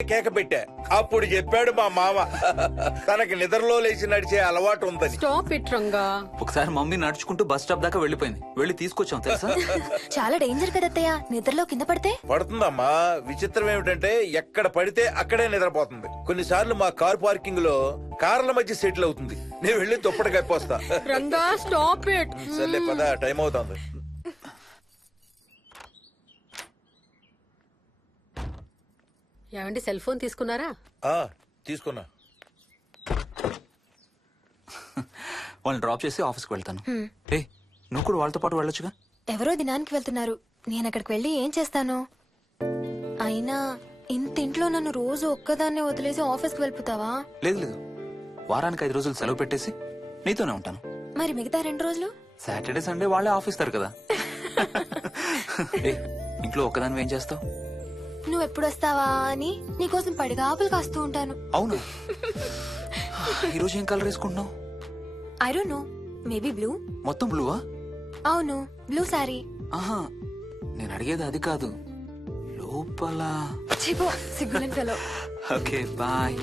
కేక పెట్టా. అప్పుడు చెప్పాడు మా మామ తనకి నిద్రలో లేచి నడిచే అలవాటు ఉందని. Stop it Ranga. ఒకసారి మమ్మీ నడుచుకుంటూ బస్ స్టాప్ దాకా వెళ్ళిపోయింది. వెళ్ళి తీసుకొచ్చాం తెలుసా. చాలా డేంజర్ కదత్తయ్య, నిద్రలో కింద పడితే. పడుతుందమ్మా. విచిత్రం ఏమిటంటే ఎక్కడ పడితే అక్కడే నిద్రపోతుంది. కొన్నిసార్లు మా కార్ పార్కింగ్ లో కార్ల మధ్య సెటిల్ అవుతుంది. నేను వెళ్ళి దుప్పటి కప్పొస్తా. Ranga stop it. సర్లే పద, టైం అవుతుంది. ఏమండి సెల్ ఫోన్ తీసుకున్నారా? తీసుకున్నా. వాళ్ళని డ్రాప్ చేసి ఆఫీస్కి వెళ్తాను. ఏ నువ్వు కూడా వాళ్ళతో పాటు వెళ్ళొచ్చుగా. ఎవరో దినానికి వెళ్తున్నారు, నేను అక్కడికి వెళ్ళి ఏం చేస్తాను? అయినా ఇంత ఇంట్లో నన్ను రోజు ఒక్కదాన్నే వదిలేసి ఆఫీస్కి వెళ్ళిపోతావా? లేదు లేదు, వారానికి 5 రోజులు సెలవు పెట్టేసి నీతోనే ఉంటాను. మరి మిగతా 2 రోజులు? సాటర్డే సండే వాళ్ళే ఆఫీస్ తారు కదా. ఏ ఇంట్లో ఒక్కదాని ఏం చేస్తావు? నువ్వు ఎప్పుడు వస్తావా అని నీకోసం పడిగాపులు కాస్తూ ఉంటాను. అవును. ఈరోజు ఏం కలర్ వేసుకుంటున్నావు? I don't know, maybe blue. మొత్తం బ్లూవా? అవును, బ్లూ సారీ. ఆహా, నేను అడిగేది అది కాదు, లోపల. చిపో సిగ్గులేని ఫెలో. Okay bye.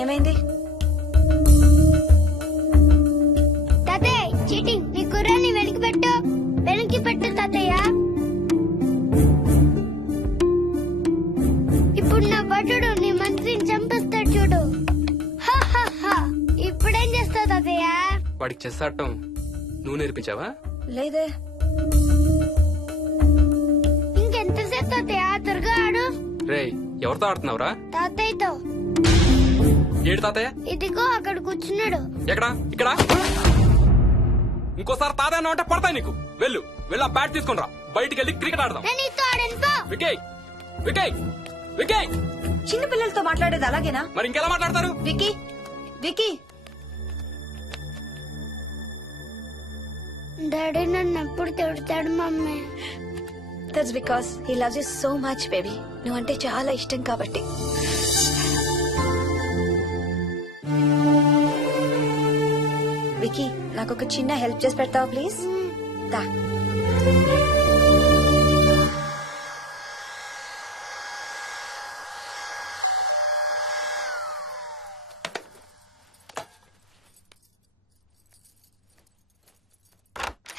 ఏమైంది? తాతయ్య చీటింగ్, నీ కుర్రాన్ని వెనక్కి పెట్టు తాతయ్య. ఇప్పుడు నా భటుడు నీ మంత్రిని చంపేస్తాడు చూడు. ఇప్పుడేం చేస్తావు తాతయ్య? వాడికి చెస్ ఆడటం నువ్వు నేర్పించావా? లేదే. ఇంకెంతసేపు తాతయ్య? త్వరగా ఆడు. రేయ్, ఎవరితో ఆడుతున్నావురా? తాతయ్యతో. ఏడు తాతయ్య? ఇదిగో అక్కడ కూర్చున్నాడు. ఎక్కడా? ఇక్కడ. ఇంకోసారి తాతయ్య అంటే పడతాయి నీకు. వెళ్ళు ఆ బ్యాట్ తీసుకుని రా, బయటికి వెళ్ళి క్రికెట్ ఆడదాం. నేను నీతో ఆడను పో. వికయ్ వికయ్ వికయ్. చిన్న పిల్లలతో మాట్లాడేది అలాగేనా? మరి ఇంకెలా మాట్లాడతారు? Wiki wiki. డాడీ నన్ను ఎప్పుడు తిడతాడు mummy? That's because he loves you so much baby. నువ్వంటే చాలా ఇష్టం కాబట్టి. వికీ, నాకు ఒక చిన్న హెల్ప్ చేసి పెడతావా ప్లీజ్? దా.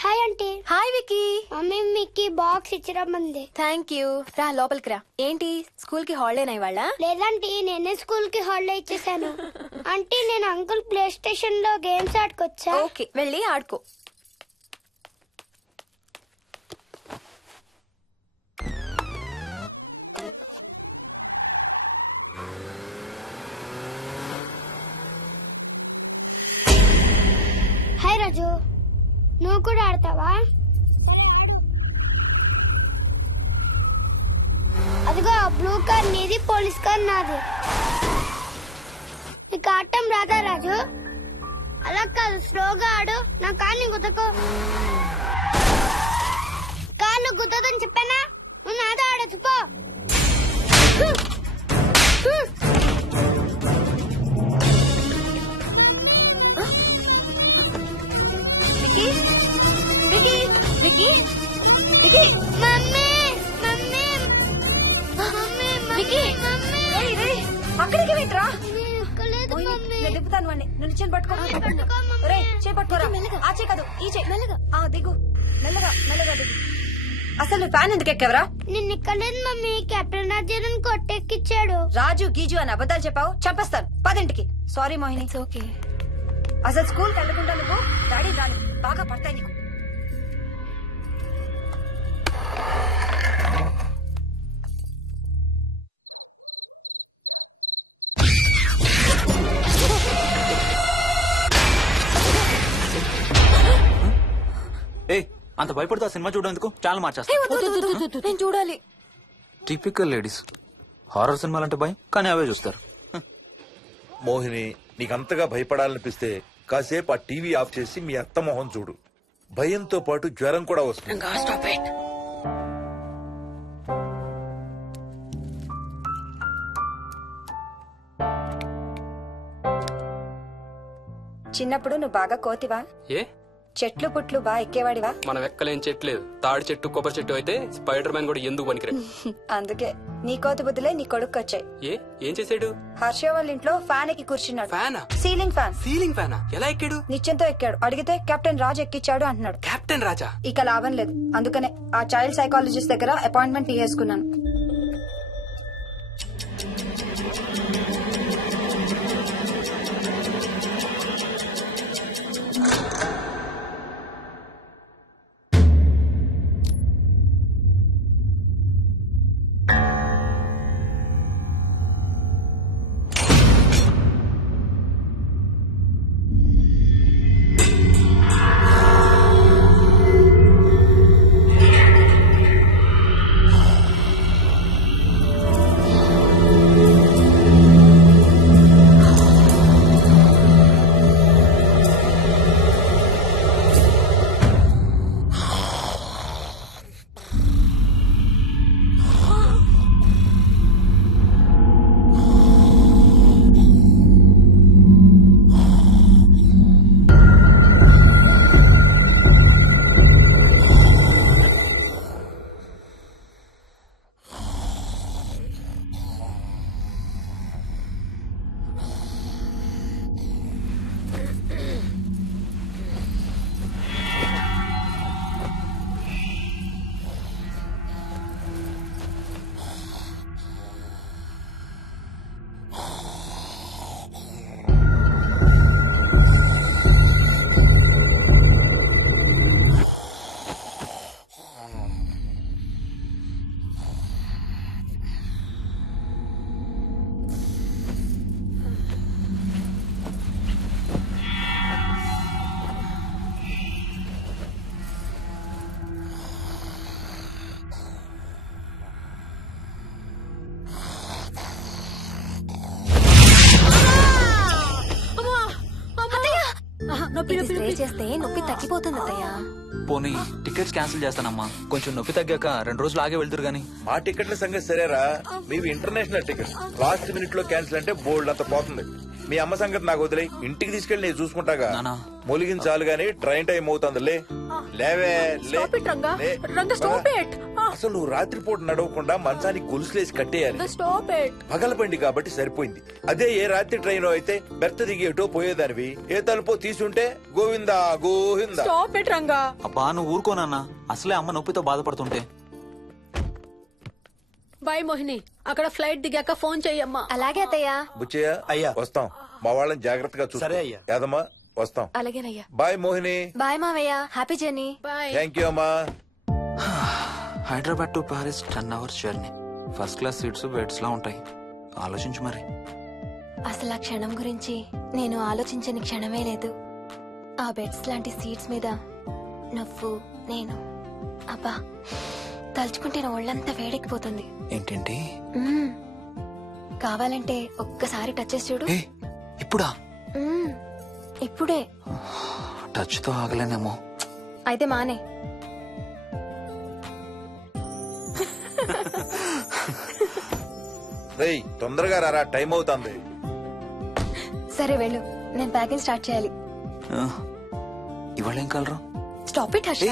Hi aunty. Hi Vicky. Mummy మీకు బాక్స్ ఇచ్చిరమ్మంది. Thank you. రా లోపలికి రా. ఏంటి స్కూల్ కి హాలిడేనా ఇవాళ? లేదంటే నేనే స్కూల్ కి హాలిడే ఇచ్చేసాను. అంటే నేను అంకుల్ ప్లే స్టేషన్ లో గేమ్స్ ఆడుకొచ్చా. ఓకే, వెళ్ళి ఆడుకో. హాయ్ రాజు, నువ్వు కూడా ఆడతావా? అదిగో ఆ బ్లూ కార్ నీది, పోలీస్ కార్ నాది. నీకు ఆడటం రాదా రాజు? అలా కాదు, స్లోగా ఆడు. నా కార్ని గుద్దకు. కార్ను గుద్దదని చెప్పానా? నువ్వు నాతో ఆడచ్చు పో. Vicky, Vicky, Vicky, Vicky, mummy mummy mummy Vicky. Mummy రేయ్, రేయ్, అక్కడికి వెంట్రా. లేదు మమ్మీ. నేను దిప్పుతాను వాడిని. నువ్వు చేయి పట్టుకో. పట్టుకో మమ్మీ. రే, చేయి పట్టుకోరా. ఆ చేయి కాదు, ఈ చేయి. మెల్లగా. ఆ దిగు, మెల్లగా మెల్లగా దిగు. అసలు నువ్వు ఫ్యాన్ ఎందుకు ఎక్కావరా? నిన్న ఎక్కలేదు మమ్మీ, కెప్టెన్ రాజేంద్రన్ కొట్టెక్కిచ్చాడు. రాజు గీజు అని అబద్ధాలు చెప్పావు, చంపేస్తాను. పదింటికి. సారీ మోహిని. It's okay. అసలు స్కూల్ వెళ్ళకుండా నువ్వు డాడీ రాను బాగా పడతాయి నీకు. ఏ అంత భయపడుతూ ఆ సినిమా చూడేందుకు చాలా మార్చేస్తా. నేను చూడాలి. Typical ladies. హారర్ సినిమాలంటే భయం, కానీ అవే చూస్తారు. మోహిని, నీకంతగా భయపడాలనిపిస్తే కాసేపు ఆ టీవీ ఆఫ్ చేసి మీ అత్త మొహం చూడు. భయంతో పాటు జ్వరం కూడా వస్తుంది. Ranga stop it. చిన్నప్పుడు నువ్వు బాగా కోతివా? ఏ చెట్లు పుట్లు బాగా ఎక్కేవాడివా? మనం ఎక్కలేని చెట్లేదు. తాడి చెట్టు, కొబ్బరి చెట్టు అయితే స్పైడర్ మ్యాన్ కూడా ఎందుకు పనికిరాడు. అందుకే నీ కోతి బుద్ధులే నీ కొడుకు వచ్చాయి. ఏం చేసాడు? హర్ష వాళ్ళ ఇంట్లో ఫ్యాన్ ఎక్కి కూర్చున్నాడు. ఫ్యానా? Ceiling fan. సీలింగ్ ఫ్యానా? ఎలా ఎక్కాడు? నిత్యంతో ఎక్కాడు. అడిగితే కెప్టెన్ రాజు ఎక్కిచ్చాడు అంటున్నాడు. కెప్టెన్ రాజా? ఇక లాభం లేదు. అందుకనే ఆ చైల్డ్ సైకాలజిస్ట్ దగ్గర అపాయింట్మెంట్ తీసుకున్నాను. నొప్పి, ఇది నొప్పి, స్ప్రే నొప్పి. చేస్తే నొప్పి తగ్గిపోతుంది అత్తయ్య. పోనీ టికెట్స్ క్యాన్సిల్ చేస్తానమ్మా, కొంచెం నొప్పి తగ్గాక 2 రోజులు ఆగే వెళ్తురు గానీ. మా టికెట్ల సంగతి సరేరా, మీవి ఇంటర్నేషనల్ టికెట్స్. లాస్ట్ మినిట్ లో క్యాన్సిల్ అంటే బోల్డ్ అంత పోతుంది. మీ అమ్మ సంగతి నాకు వదిలే, ఇంటికి తీసుకెళ్ళి నేను చూసుకుంటాగా. నానా. మొలిగిన చాలు గానీ ట్రైన్ టైం అవుతుంది. లేవే లే. Stop it, Ranga. లే. Ranga, stop it. అసలు నువ్వు రాత్రిపూట నడవకుండా మంచానికి గొలుసులేసి కట్టేయాలి. Stop it. పగలబండి కాబట్టి సరిపోయింది. అదే ఏ రాత్రి ట్రైన్ అయితే బెర్త దిగి ఎటో పోయేదానివి, ఏ తలుపో తీసుంటే గోవిందా గోవిందా. Stop it Ranga. అబ్బా నువ్వు ఊరుకోనన్నా, అసలే అమ్మ నొప్పితో బాధపడుతుంటే. బాయ్ మోహిని, అక్కడ ఫ్లైట్ దిగాక ఫోన్ చెయ్యమ్మా. అలాగే అత్తయ్య. బుచ్చయ్య అయ్యా. వస్తాం. మా వాళ్ళని జాగ్రత్తగా చూసుకో. సరే అయ్యా. యాదమ్మా వస్తాం. అలాగేనయ్యా. బాయ్ మోహిని. బాయ్ మావయ్య, happy journey. Bye. Thank you అమ్మా. Hyderabad to Paris 10 hours journey. First class seats beds లా ఉంటాయి. ఆలోచించు మరి. అసలు ఆ క్షణం గురించి నేను ఆలోచించని క్షణమే లేదు. ఆ బెడ్స్ లాంటి సీట్స్ మీద నువ్వు, నేను, అబ్బా తలుచుకుంటే నా ఒళ్ళంతా వేడెక్కిపోతుంది. ఏంటేంటి? మ్మ్. కావాలంటే ఒక్కసారి టచ్ చేసి చూడు. ఏ ఇప్పుడా? మ్మ్. ఇప్పుడే. టచ్ తో ఆగలేనేమో. అయితే మానే. రేయ్ తొందరగా రారా, టైం అవుతుంది. సరే వెళ్ళు, నేను ప్యాకింగ్ స్టార్ట్ చేయాలి. ఇవాళ ఏం కలరు? Stop it Harsha.